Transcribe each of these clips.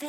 The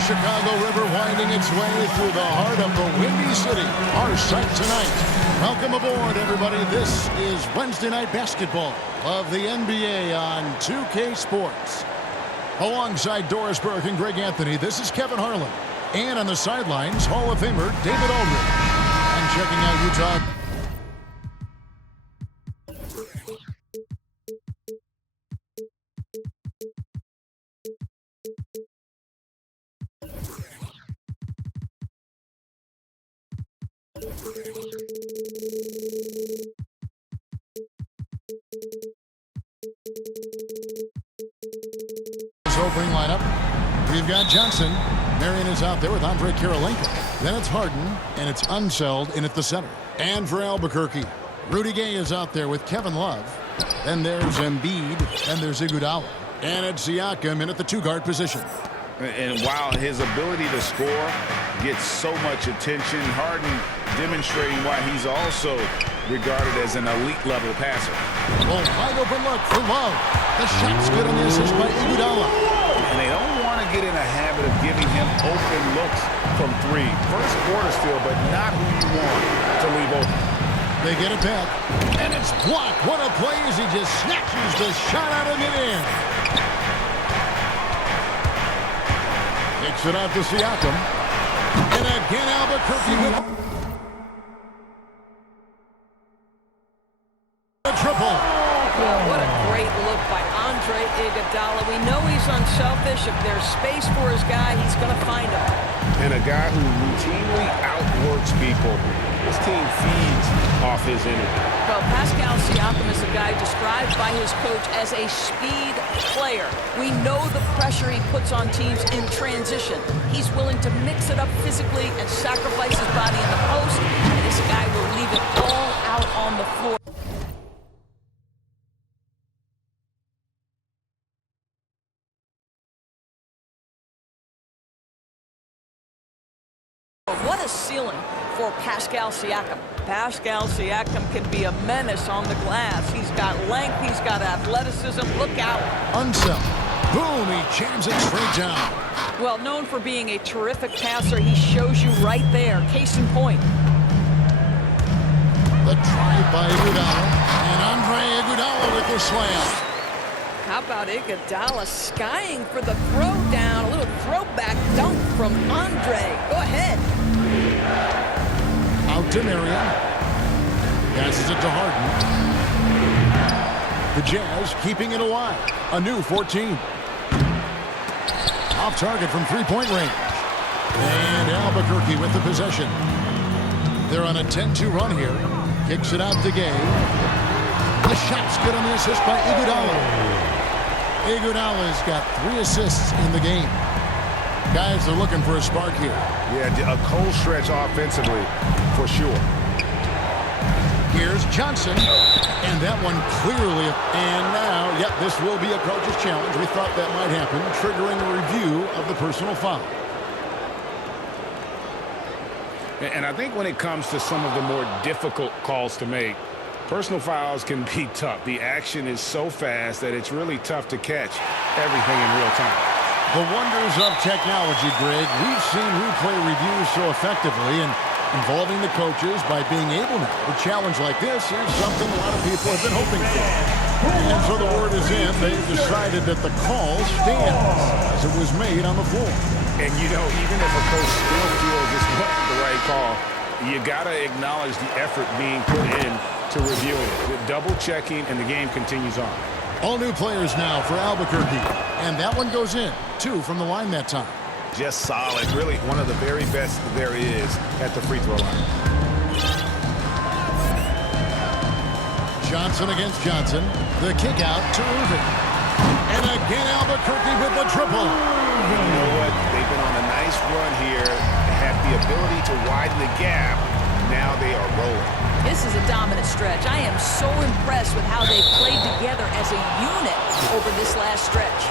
Chicago River winding its way through the heart of the Windy City. Our sight tonight. Welcome aboard, everybody. This is Wednesday Night Basketball of the NBA on 2K Sports. Alongside Doris Burke and Greg Anthony, this is Kevin Harlan. And on the sidelines, Hall of Famer David Aldridge. And checking out Utah. Opening lineup. We've got Johnson. Marion is out there with Andre Kirilenko. Then it's Harden, and it's Unseld in at the center. And for Albuquerque, Rudy Gay is out there with Kevin Love. Then there's Embiid, and there's Iguodala. And it's Siakam in at the two-guard position. And while his ability to score gets so much attention, Harden demonstrating why he's also regarded as an elite-level passer. Well, wide open look for Love. The shot's good on the assist by Iguodala. And they don't want to get in a habit of giving him open looks from three. First quarter still, but not who you want to leave open. They get it back, and it's blocked. What a play as he just snatches the shot out of mid-air. Takes it out to Siakam. And again, Albuquerque with a triple. Well, what a great look by Andre Iguodala. We know he's unselfish. If there's space for his guy, he's going to find him. And a guy who routinely outworks people. His team feeds off his energy. Well, Pascal Siakam is a guy described by his coach as a speed player. We know the pressure he puts on teams in transition. He's willing to mix it up physically and sacrifice his body in the post. And this guy will leave it all out on the floor. What a ceiling for Pascal Siakam. Pascal Siakam can be a menace on the glass. He's got length, he's got athleticism. Look out. Unseld. Boom, he jams it straight down. Well, known for being a terrific passer, he shows you right there. Case in point. The drive by Iguodala. And Andre Iguodala with the slam. How about Iguodala skying for the throwdown? A little throwback dunk from Andre. Go ahead. Out to Marion. Passes it to Harden. The Jazz keeping it alive. A new 14. Off target from three-point range. And Albuquerque with the possession. They're on a 10-2 run here. Kicks it out to Gay. The shot's good on the assist by Iguodala. Iguodala's got 3 assists in the game. Guys are looking for a spark here. Yeah, a cold stretch offensively, for sure. Here's Johnson. And that one clearly. And now, yep, this will be a coach's challenge. We thought that might happen, triggering a review of the personal foul. And I think when it comes to some of the more difficult calls to make, personal fouls can be tough. The action is so fast that it's really tough to catch everything in real time. The wonders of technology, Greg. We've seen replay reviews so effectively, and involving the coaches by being able to. A challenge like this is something a lot of people have been hoping for. And so the word is in. They've decided that the call stands as it was made on the floor. And, you know, even if a coach still feels this wasn't the right call, you got to acknowledge the effort being put in to reviewing it. With double checking, and the game continues on. All new players now for Albuquerque. And that one goes in. 2 from the line that time. Just solid. Really one of the very best there is at the free throw line. Johnson against Johnson. The kick out to Irving. And again Albuquerque with the triple. You know what? They've been on a nice run here, have the ability to widen the gap. Now they are rolling. This is a dominant stretch. I am so impressed with how they played together as a unit over this last stretch.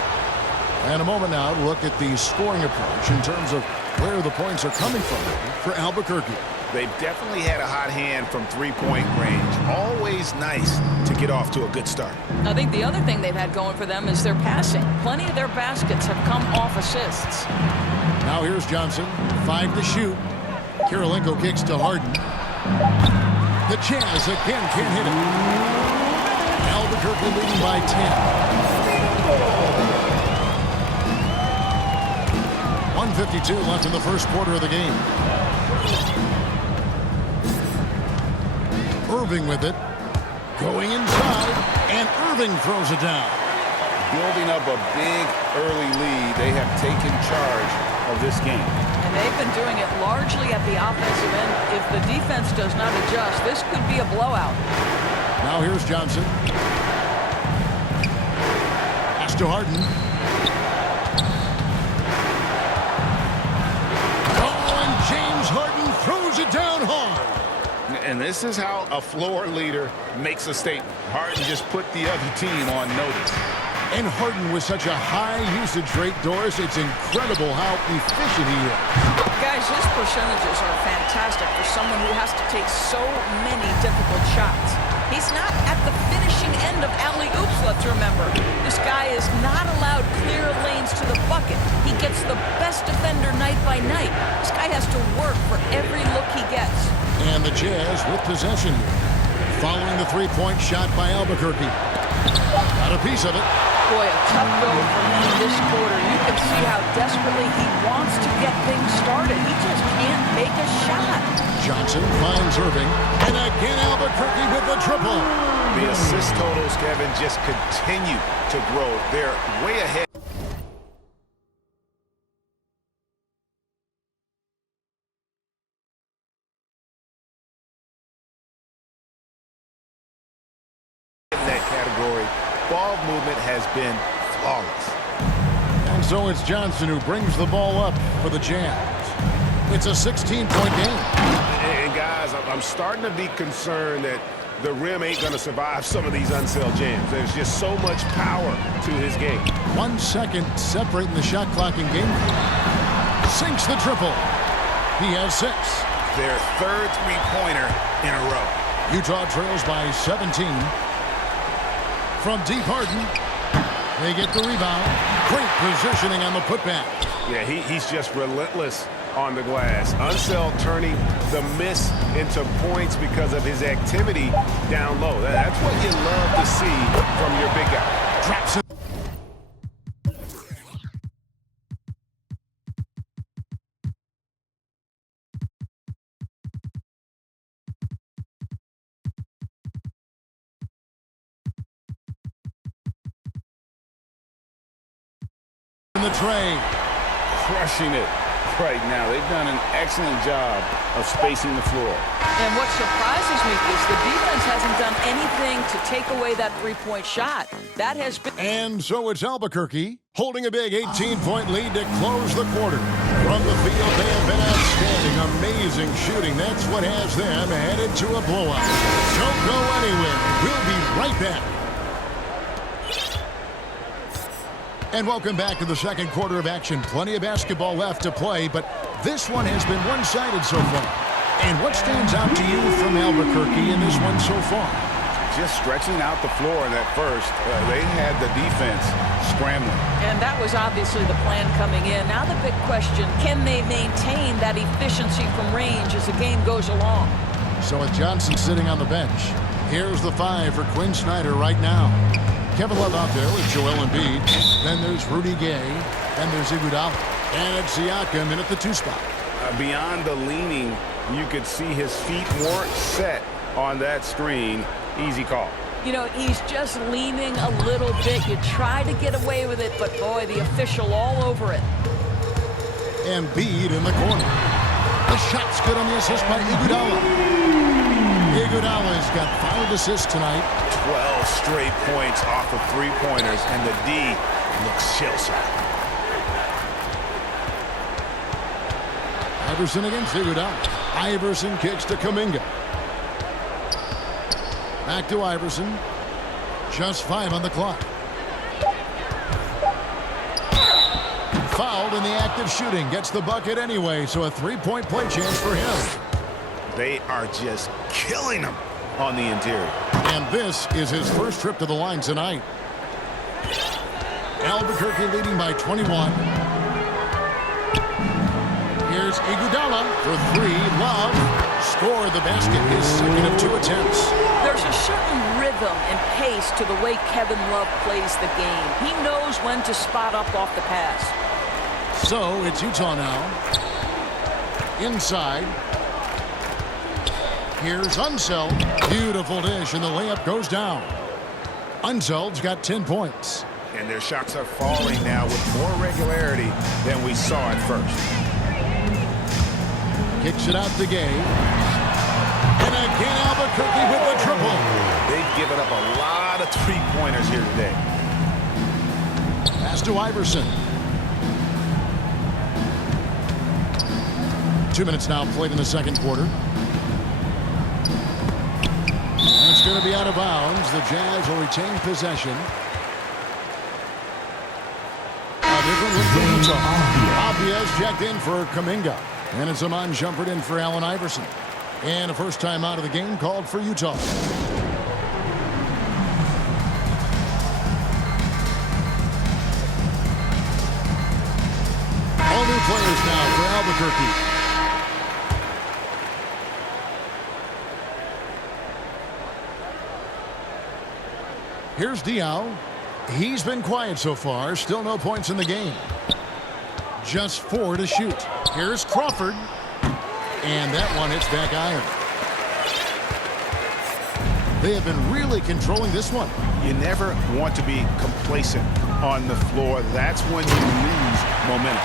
And a moment now to look at the scoring approach in terms of where the points are coming from for Albuquerque. They've definitely had a hot hand from three-point range. Always nice to get off to a good start. I think the other thing they've had going for them is their passing. Plenty of their baskets have come off assists. Now here's Johnson. 5 to shoot. Kirilenko kicks to Harden. The Jazz again can't hit it. Albuquerque leading by 10. 1:52 left in the first quarter of the game. Irving with it. Going inside. And Irving throws it down. Building up a big early lead. They have taken charge of this game. And they've been doing it largely at the offensive end. If the defense does not adjust, this could be a blowout. Now here's Johnson. Pass to Harden. Oh, and James Harden throws it down hard. And this is how a floor leader makes a statement. Harden just put the other team on notice. And Harden with such a high usage rate, Doris, it's incredible how efficient he is. Guys, his percentages are fantastic for someone who has to take so many difficult shots. He's not at the finishing end of alley-oops, let's remember. This guy is not allowed clear lanes to the bucket. He gets the best defender night by night. This guy has to work for every look he gets. And the Jazz with possession here. Following the three-point shot by Albuquerque. Got a piece of it. Boy, a tough go for him this quarter. You can see how desperately he wants to get things started. He just can't make a shot. Johnson finds Irving. And again Albuquerque with the triple. The assist totals, Kevin, just continue to grow. They're way ahead. Category. Ball movement has been flawless. And so it's Johnson who brings the ball up for the Jazz. It's a 16-point game. And guys, I'm starting to be concerned that the rim ain't going to survive some of these unsell jams. There's just so much power to his game. 1 second separating the shot clock in game. Sinks the triple. He has 6. Their third three-pointer in a row. Utah trails by 17. From deep, Harden. They get the rebound. Great positioning on the putback. Yeah, he's just relentless on the glass. Unsell turning the miss into points because of his activity down low. That's what you love to see from your big guy. Traps it. The tray. Crushing it right now. They've done an excellent job of spacing the floor. And what surprises me is the defense hasn't done anything to take away that three-point shot. That has been... And so it's Albuquerque holding a big 18-point lead to close the quarter. From the field, they have been outstanding. Amazing shooting. That's what has them headed to a blowout. Don't go anywhere. We'll be right back. And welcome back to the second quarter of action. Plenty of basketball left to play, but this one has been one-sided so far. And what stands out to you from Albuquerque in this one so far? Just stretching out the floor in that first. They had the defense scrambling. And that was obviously the plan coming in. Now the big question, can they maintain that efficiency from range as the game goes along? So with Johnson sitting on the bench, here's the 5 for Quinn Snyder right now. Kevin Love out there with Joel Embiid. Then there's Rudy Gay. Then there's Iguodala. And it's Siakam in at the 2 spot. Beyond the leaning, you could see his feet weren't set on that screen. Easy call. You know, he's just leaning a little bit. You try to get away with it, but boy, the official all over it. Embiid in the corner. The shot's good on the assist by Iguodala. Iguodala's got 5 assists tonight. 12 straight points off of three-pointers, and the D looks shell-shocked. Iverson against Iguodala. Iverson kicks to Kuminga. Back to Iverson. Just 5 on the clock. Fouled in the act of shooting. Gets the bucket anyway, so a three-point play chance for him. They are just killing him on the interior. And this is his first trip to the line tonight. Albuquerque leading by 21. Here's Iguodala for 3. Love scored the basket, his second of 2 attempts. There's a certain rhythm and pace to the way Kevin Love plays the game. He knows when to spot up off the pass. So it's Utah now. Inside. Here's Unseld. Beautiful dish, and the layup goes down. Unseld's got 10 points. And their shots are falling now with more regularity than we saw at first. Kicks it out to Gay. And again, Albuquerque with the triple. They've given up a lot of three-pointers here today. Pass to Iverson. 2 minutes now played in the second quarter. And it's going to be out of bounds. The Jazz will retain possession. A different look for Utah. Obvious checked in for Kuminga. And it's Amon Shumpert in for Allen Iverson. And a first time out of the game called for Utah. All new players now for Albuquerque. Here's Diaw. He's been quiet so far. Still no points in the game. Just 4 to shoot. Here's Crawford. And that one hits back iron. They have been really controlling this one. You never want to be complacent on the floor. That's when you lose momentum.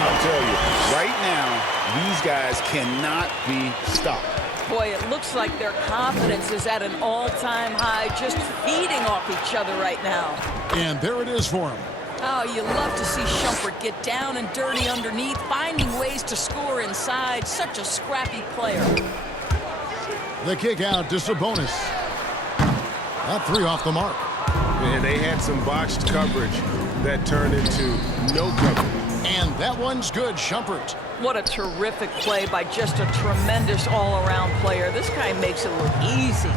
I'll tell you, right now, these guys cannot be stopped. Boy, it looks like their confidence is at an all-time high, just feeding off each other right now. And there it is for him. Oh, you love to see Shumpert get down and dirty underneath, finding ways to score inside. Such a scrappy player. The kick out to Sabonis. That 3 off the mark. And they had some botched coverage that turned into no coverage. And that one's good, Shumpert. What a terrific play by just a tremendous all-around player. This guy makes it look easy.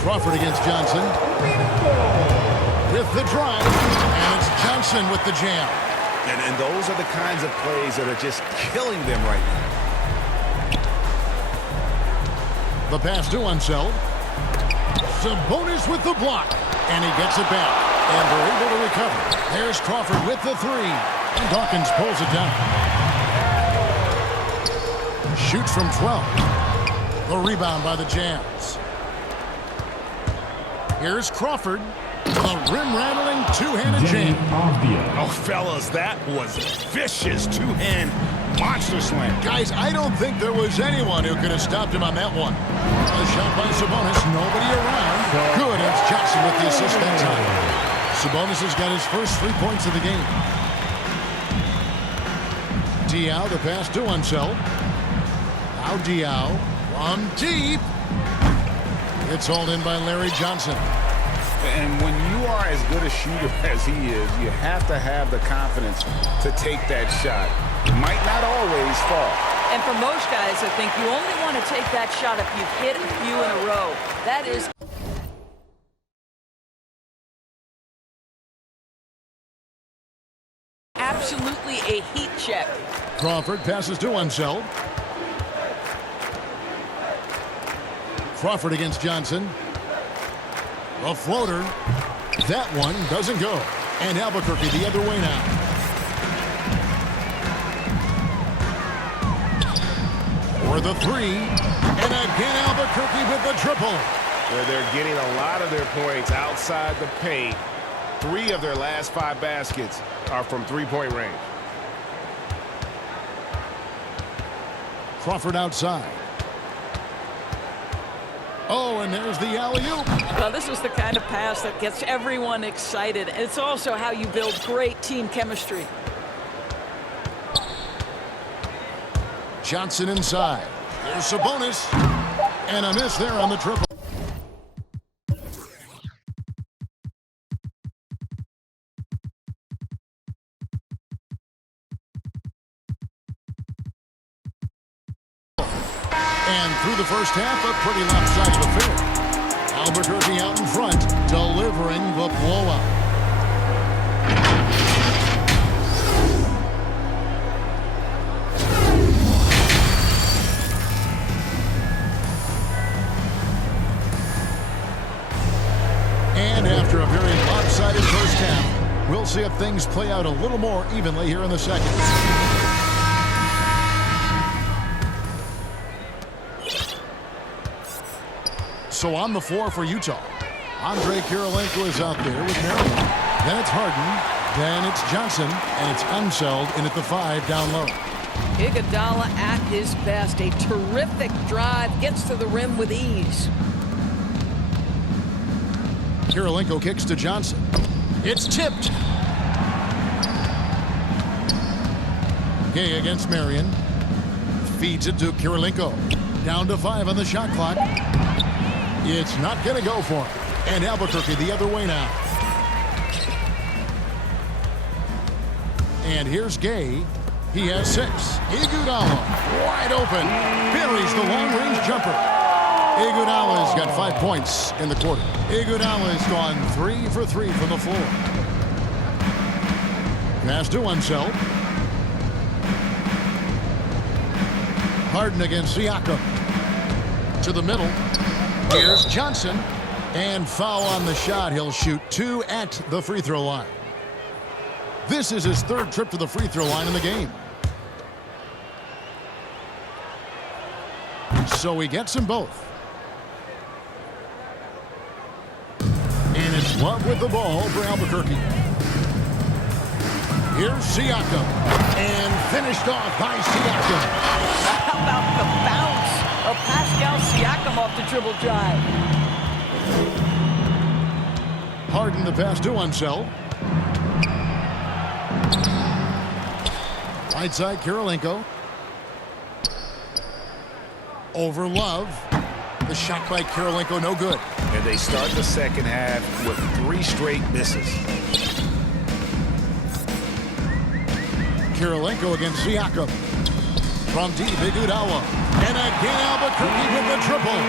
Crawford against Johnson. With the drive. And it's Johnson with the jam. And those are the kinds of plays that are just killing them right now. The pass to Unseld. Sabonis with the block. And he gets it back. And they're able to recover. There's Crawford with the 3. And Dawkins pulls it down. Shoots from 12. The rebound by the Jazz. Here's Crawford. The rim-rattling two-handed jam. Oh, fellas, that was vicious two-hand monster slam. Guys, I don't think there was anyone who could have stopped him on that one. A shot by Sabonis. Nobody around. Good. It's Jackson with the assist that time. Sabonis has got his first 3 points of the game. Diaw, the pass to Unseld. Now Diaw. One deep. It's hauled in by Larry Johnson. And when you are as good a shooter as he is, you have to have the confidence to take that shot. It might not always fall. And for most guys, I think you only want to take that shot if you've hit a few in a row. That is absolutely a heat check. Crawford passes to Unseld. Crawford against Johnson. A floater. That one doesn't go. And Albuquerque the other way now. For the 3. And again Albuquerque with the triple. Where they're getting a lot of their points outside the paint. 3 of their last 5 baskets are from three-point range. Crawford outside. Oh, and there's the alley-oop. Well, this is the kind of pass that gets everyone excited. It's also how you build great team chemistry. Johnson inside. Here's Sabonis. And a miss there on the triple. And through the first half, a pretty lopsided affair. Albuquerque out in front, delivering the blowout. And after a very lopsided first half, we'll see if things play out a little more evenly here in the second. So on the floor for Utah, Andre Kirilenko is out there with Marion. Then it's Harden. Then it's Johnson. And it's Unseld in at the 5 down low. Iguodala at his best. A terrific drive. Gets to the rim with ease. Kirilenko kicks to Johnson. It's tipped. Gay against Marion. Feeds it to Kirilenko. Down to 5 on the shot clock. It's not going to go for him. And Albuquerque the other way now. And here's Gay. He has 6. Iguodala wide open. Buries the long-range jumper. Iguodala's got 5 points in the quarter. Iguodala's gone 3 for 3 from the floor. Pass to Unseld. Harden against Siakam. To the middle. Here's Johnson. And foul on the shot. He'll shoot 2 at the free throw line. This is his 3rd trip to the free throw line in the game. So he gets them both. And it's Love with the ball for Albuquerque. Here's Siakam. And finished off by Siakam. How about the bounce of Pascal Siakam off the dribble drive? Harden the pass to Unseld. Right side, Kirilenko. Over Love. The shot by Kirilenko, no good. And they start the second half with 3 straight misses. Kirilenko against Siakam. From deep, Iguodala. And again, Albuquerque with the triple.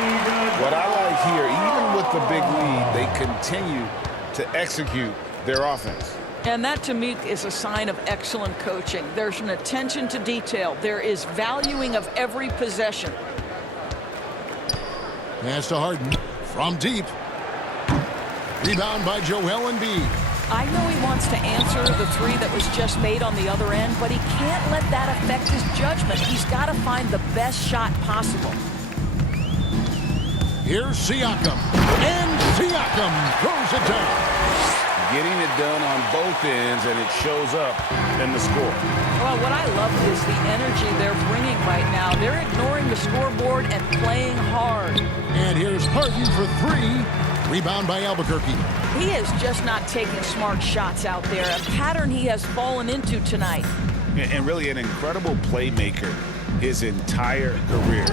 What I like here, even with the big lead, they continue to execute their offense. And that, to me, is a sign of excellent coaching. There's an attention to detail. There is valuing of every possession. Pass to Harden. From deep. Rebound by Joel Embiid. I know he wants to answer the 3 that was just made on the other end, but he can't let that affect his judgment. He's got to find the best shot possible. Here's Siakam. And Siakam throws it down. Getting it done on both ends, and it shows up in the score. Well, what I love is the energy they're bringing right now. They're ignoring the scoreboard and playing hard. And here's Harden for 3. Rebound by Albuquerque. He is just not taking smart shots out there, a pattern he has fallen into tonight. And really an incredible playmaker his entire career.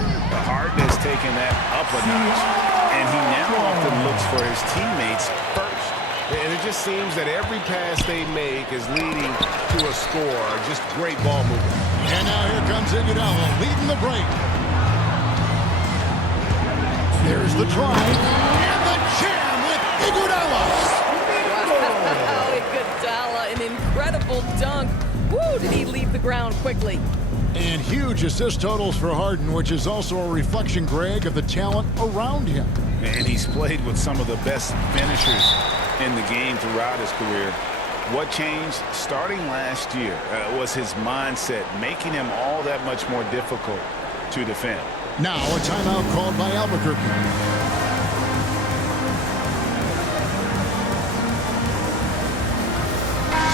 Harden has taken that up a notch, and he now often looks for his teammates first. And it just seems that every pass they make is leading to a score. Just great ball movement. And now here comes Iguodala leading the break. There's the try. And the jam with Iguodala. Wow, Iguodala, an incredible dunk. Woo, did he leave the ground quickly. And huge assist totals for Harden, which is also a reflection, Greg, of the talent around him. And he's played with some of the best finishers in the game throughout his career. What changed starting last year was his mindset, making him all that much more difficult to defend. Now a timeout called by Albuquerque.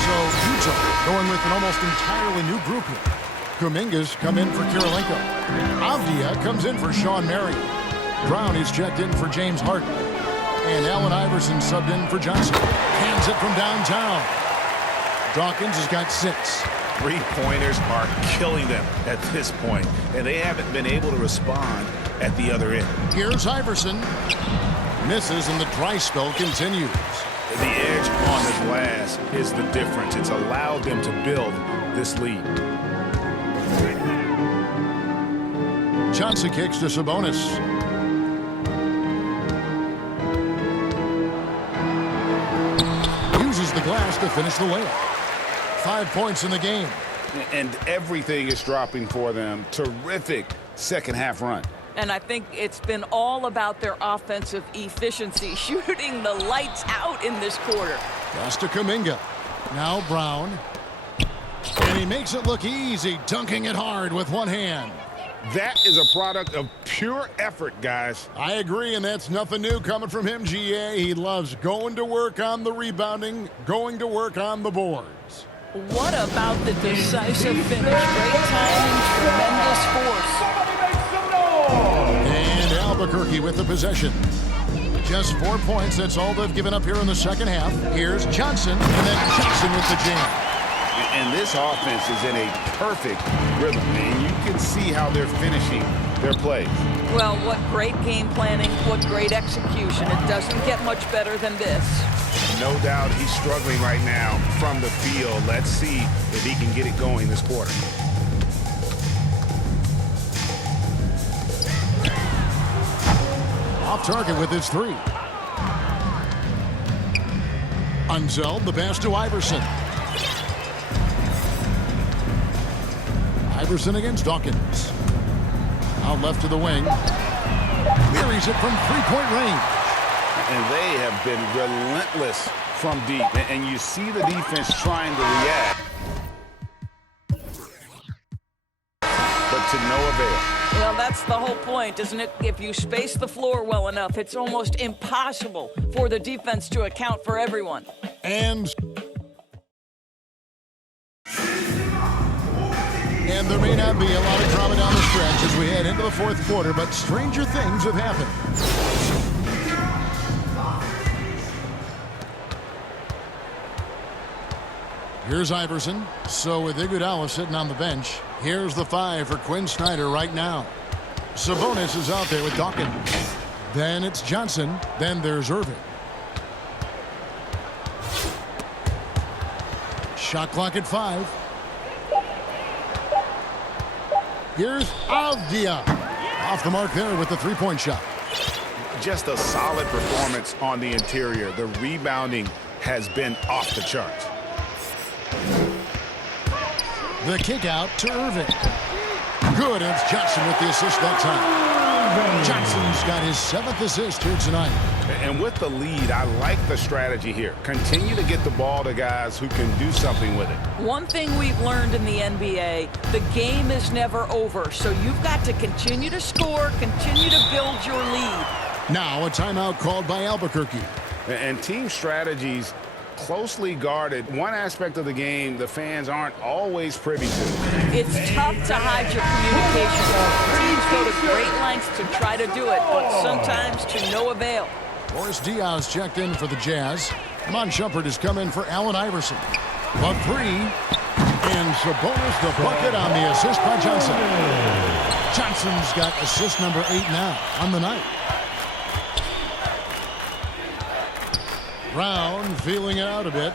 So Utah going with an almost entirely new group here. Kuminga's come in for Kirilenko. Avdia comes in for Sean Marion. Brown is checked in for James Harden. And Allen Iverson subbed in for Johnson. Hands it from downtown. Dawkins has got 6. Three-pointers are killing them at this point, and they haven't been able to respond at the other end. Here's Iverson. Misses, and the dry spell continues. The edge on the glass is the difference. It's allowed them to build this lead. Johnson kicks to Sabonis. Uses the glass to finish the layup. 5 points in the game. And everything is dropping for them. Terrific second-half run. And I think it's been all about their offensive efficiency, shooting the lights out in this quarter. Pass to Kuminga. Now Brown. And he makes it look easy, dunking it hard with one hand. That is a product of pure effort, guys. I agree, and that's nothing new coming from him, GA. He loves going to work on the rebounding, going to work on the boards. What about the decisive finish? Great timing, tremendous force. And Albuquerque with the possession. Just 4 points. That's all they've given up here in the second half. Here's Johnson, and then Johnson with the jam. And this offense is in a perfect rhythm, and you can see how they're finishing their plays. Well, what great game planning, what great execution. It doesn't get much better than this. No doubt he's struggling right now from the field. Let's see if he can get it going this quarter. Off target with his three. Unzeld, the pass to Iverson. Iverson against Dawkins. Out left to the wing. Carries it from three-point range. And they have been relentless from deep. And you see the defense trying to react. But to no avail. Well, that's the whole point, isn't it? If you space the floor well enough, it's almost impossible for the defense to account for everyone. And there may not be a lot of drama down the stretch as we head into the fourth quarter, but stranger things have happened. Here's Iverson. So with Iguodala sitting on the bench, here's the 5 for Quinn Snyder right now. Sabonis is out there with Dawkins. Then it's Johnson. Then there's Irving. Shot clock at 5. Here's Avdia. Off the mark there with the three-point shot. Just a solid performance on the interior. The rebounding has been off the charts. The kick out to Irving. Good, and it's Johnson with the assist that time. Johnson's got his 7th assist here tonight. And with the lead, I like the strategy here. Continue to get the ball to guys who can do something with it. One thing we've learned in the NBA, the game is never over. So you've got to continue to score, continue to build your lead. Now a timeout called by Albuquerque. And team strategies closely guarded. One aspect of the game the fans aren't always privy to. It's tough to hide your communication. Teams go to great lengths to try to do it, but sometimes to no avail. Boris Diaz checked in for the Jazz. Mon Shumpert has come in for Allen Iverson. The 3. And Sabonis the bucket on the assist by Johnson. Johnson's got assist number 8 now on the night. Brown feeling it out a bit.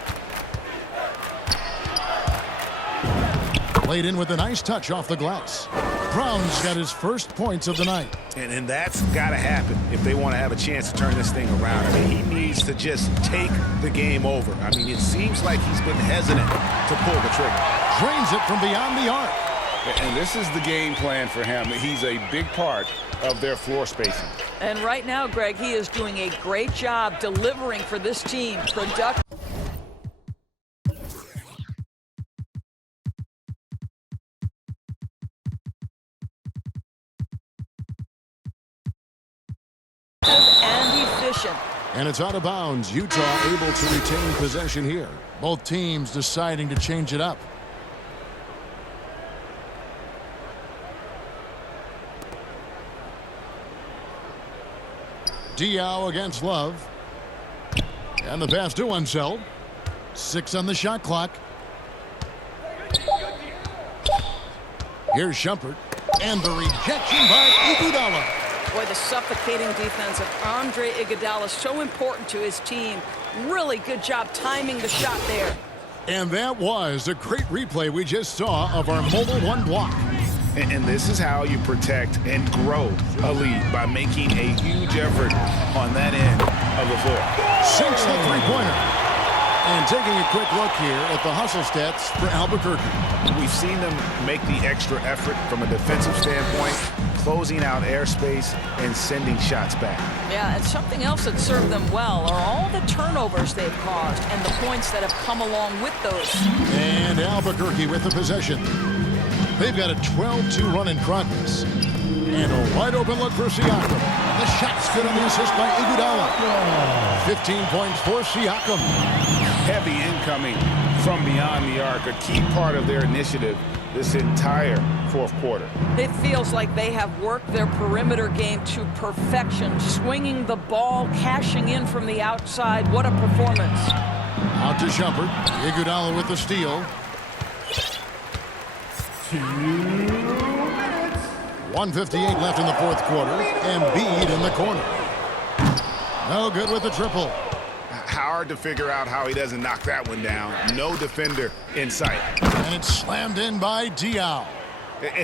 Played in with a nice touch off the glass. Brown's got his first points of the night. And that's got to happen if they want to have a chance to turn this thing around. I mean, he needs to just take the game over. I mean, it seems like he's been hesitant to pull the trigger. Drains it from beyond the arc. And this is the game plan for him. He's a big part of their floor spacing. And right now, Greg, he is doing a great job delivering for this team. Productive and efficient. And it's out of bounds. Utah able to retain possession here. Both teams deciding to change it up. Diaw against Love. And the pass to Unseld. 6 on the shot clock. Here's Shumpert. And the rejection by Iguodala. Boy, the suffocating defense of Andre Iguodala is so important to his team. Really good job timing the shot there. And that was a great replay we just saw of our mobile one block. And this is how you protect and grow a lead, by making a huge effort on that end of the floor. Sinks the three-pointer. And taking a quick look here at the hustle stats for Albuquerque. We've seen them make the extra effort from a defensive standpoint, closing out airspace and sending shots back. Yeah, and something else that served them well are all the turnovers they've caused and the points that have come along with those. And Albuquerque with the possession. They've got a 12-2 run in progress. And a wide open look for Siakam. The shot's good on the assist by Iguodala. 15 points for Siakam. Heavy incoming from beyond the arc, a key part of their initiative this entire fourth quarter. It feels like they have worked their perimeter game to perfection, swinging the ball, cashing in from the outside. What a performance. Out to Shumpert. Iguodala with the steal. 1:58 left in the fourth quarter. Embiid in the corner. No good with the triple. Hard to figure out how he doesn't knock that one down. No defender in sight. And it's slammed in by Diaw.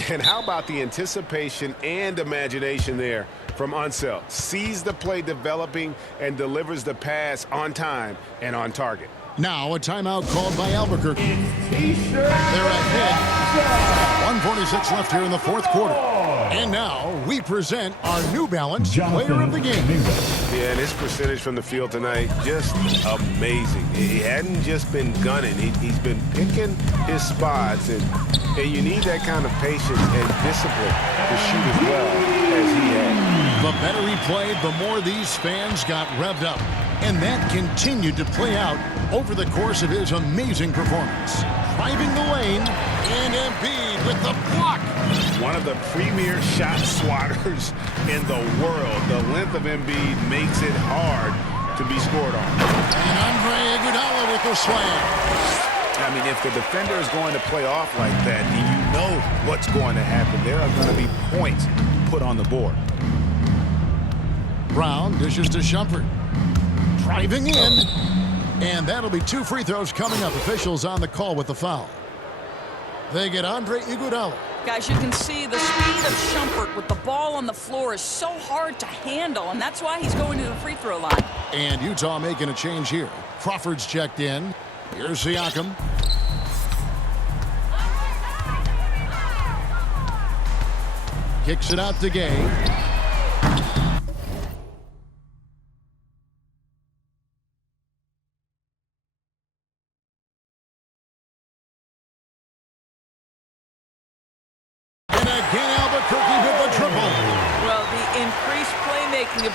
And how about the anticipation and imagination there from Unseld? Sees the play developing and delivers the pass on time and on target. Now a timeout called by Albuquerque. They're ahead. 1:46 left here in the fourth quarter. And now we present our New Balance Player of the Game. Yeah, and his percentage from the field tonight, just amazing. He hadn't just been gunning. He's been picking his spots, and you need that kind of patience and discipline to shoot as well as he had. The better he played, the more these fans got revved up. And that continued to play out over the course of his amazing performance. Driving the lane, and Embiid with the block. One of the premier shot swatters in the world. The length of Embiid makes it hard to be scored on. And Andre Iguodala with the slam. I mean, if the defender is going to play off like that, then you know what's going to happen. There are going to be points put on the board. Brown dishes to Shumpert. Driving in. And that'll be 2 free throws coming up. Officials on the call with the foul. They get Andre Iguodala. Guys, you can see the speed of Shumpert with the ball on the floor is so hard to handle, and that's why he's going to the free throw line. And Utah making a change here. Crawford's checked in. Here's Siakam. Kicks it out to Gay.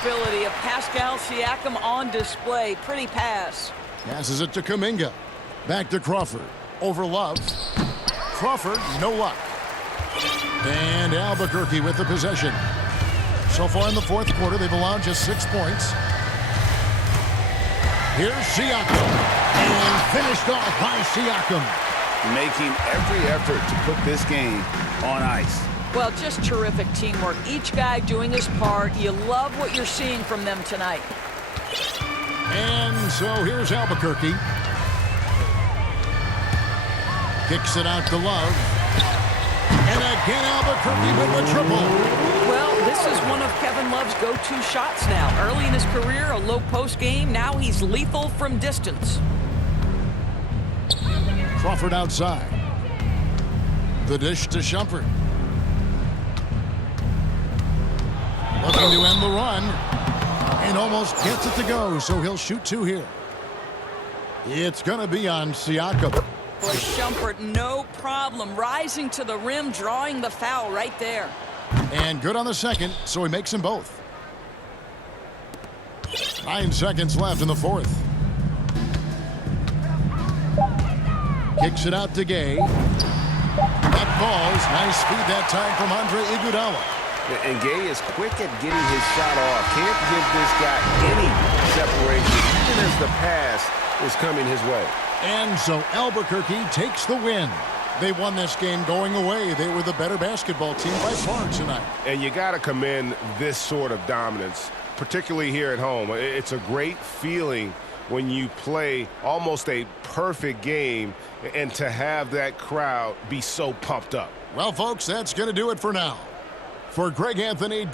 Ability of Pascal Siakam on display. Pretty pass. Passes it to Kuminga. Back to Crawford. Over Love. Crawford, no luck. And Albuquerque with the possession. So far in the fourth quarter, they've allowed just 6 points. Here's Siakam. And finished off by Siakam. Making every effort to put this game on ice. Well, just terrific teamwork. Each guy doing his part. You love what you're seeing from them tonight. And so here's Albuquerque. Kicks it out to Love. And again, Albuquerque with the triple. Well, this is one of Kevin Love's go-to shots now. Early in his career, a low post game. Now he's lethal from distance. Crawford outside. The dish to Shumpert. Looking to end the run. And almost gets it to go, so he'll shoot 2 here. It's going to be on Siakam. Boy, Shumpert, no problem. Rising to the rim, drawing the foul right there. And good on the second, so he makes them both. 9 seconds left in the fourth. Kicks it out to Gay. That falls. Nice speed that time from Andre Iguodala. And Gay is quick at getting his shot off. Can't give this guy any separation, even as the pass is coming his way. And so Albuquerque takes the win. They won this game going away. They were the better basketball team by far tonight. And you got to commend this sort of dominance, particularly here at home. It's a great feeling when you play almost a perfect game and to have that crowd be so pumped up. Well, folks, that's going to do it for now. For Greg Anthony...